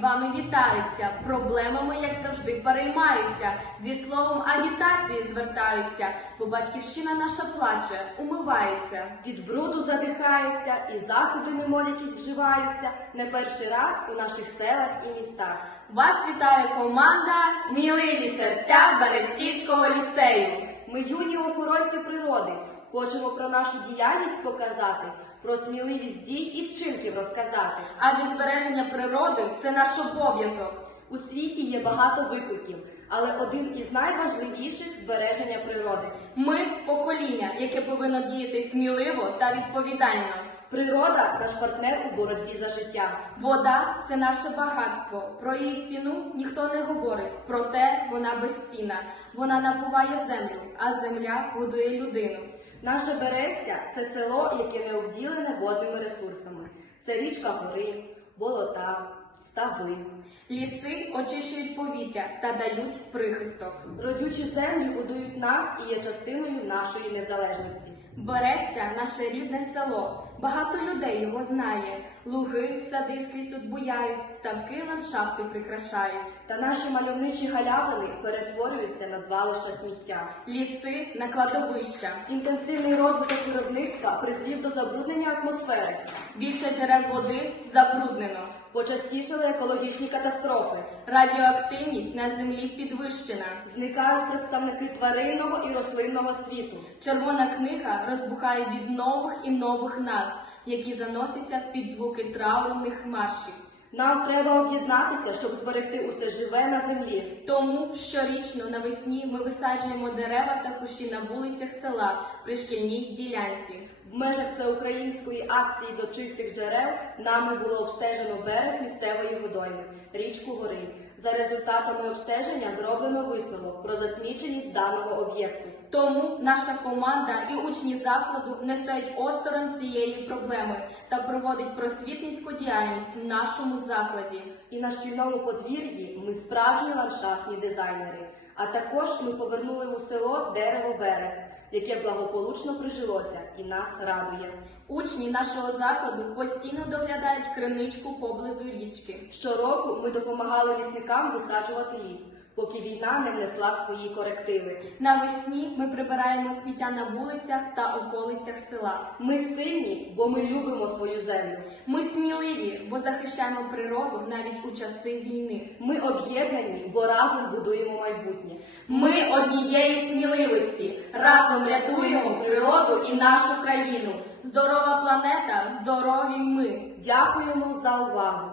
Вами вітаються, проблемами, як завжди, переймаються, зі словом агітації звертаються, бо батьківщина наша плаче, умивається. Від бруду задихається, і заходи немов якісь вживаються не перший раз у наших селах і містах. Вас вітає команда Сміливі серця Берестівського ліцею. Ми юні охоронці природи, хочемо про нашу діяльність показати, про сміливість дій і вчинків розказати. Адже збереження природи це наш обов'язок. У світі є багато викликів, але один із найважливіших збереження природи. Ми покоління, яке повинно діяти сміливо та відповідально. Природа наш партнер у боротьбі за життя. Вода це наше багатство. Про її ціну ніхто не говорить. Проте вона безцінна. Вона набуває землю, а земля годує людину. Наше Берестя це село, яке не обділене водними ресурсами. Це річка гори, болота, стави. Ліси очищують повітря та дають прихисток. Родючі землі годують нас і є частиною нашої незалежності. Берестя наше рідне село. Багато людей його знає. Луги, сади скрізь тут буяють, ставки ландшафти прикрашають. Та наші мальовничі галявини перетворюються на звалища сміття. Ліси на кладовища. Інтенсивний розвиток виробництва призвів до забруднення атмосфери. Більше джерел води забруднено. Почастішали екологічні катастрофи. Радіоактивність на землі підвищена. Зникають представники тваринного і рослинного світу. Червона книга розбухає від нових і нових назв, які заносяться під звуки траурних маршів. Нам треба об'єднатися, щоб зберегти усе живе на землі. Тому щорічно навесні ми висаджуємо дерева та кущі на вулицях села при шкільній ділянці. В межах всеукраїнської акції до чистих джерел нами було обстежено берег місцевої водойми, річку Горинь. За результатами обстеження зроблено висновок про засміченість даного об'єкту. Тому наша команда і учні закладу не стоять осторонь цієї проблеми та проводить просвітницьку діяльність в нашому закладі. І на шкільному подвір'ї ми справжні ландшафтні дизайнери. А також ми повернули у село дерево Берез, яке благополучно прижилося і нас радує. Учні нашого закладу постійно доглядають криничку поблизу річки. Щороку ми допомагали лісникам висаджувати ліс, поки війна не внесла свої корективи. Навесні ми прибираємо сміття на вулицях та околицях села. Ми сильні, бо ми любимо свою землю. Ми сміливі, бо захищаємо природу навіть у часи війни. Ми об'єднані, бо разом будуємо майбутнє. Ми однієї сміливості разом рятуємо природу і нашу країну. Здорова планета, здорові ми. Дякуємо за увагу!